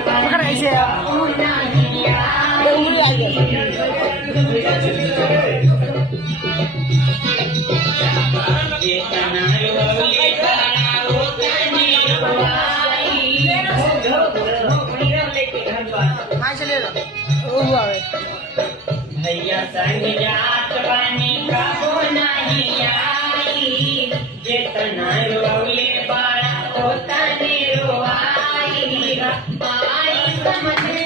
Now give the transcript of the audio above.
करायचे भैया संग जात बानी कबो नाही आई जेतना रोले बाळा होता ने रोआई आई समझ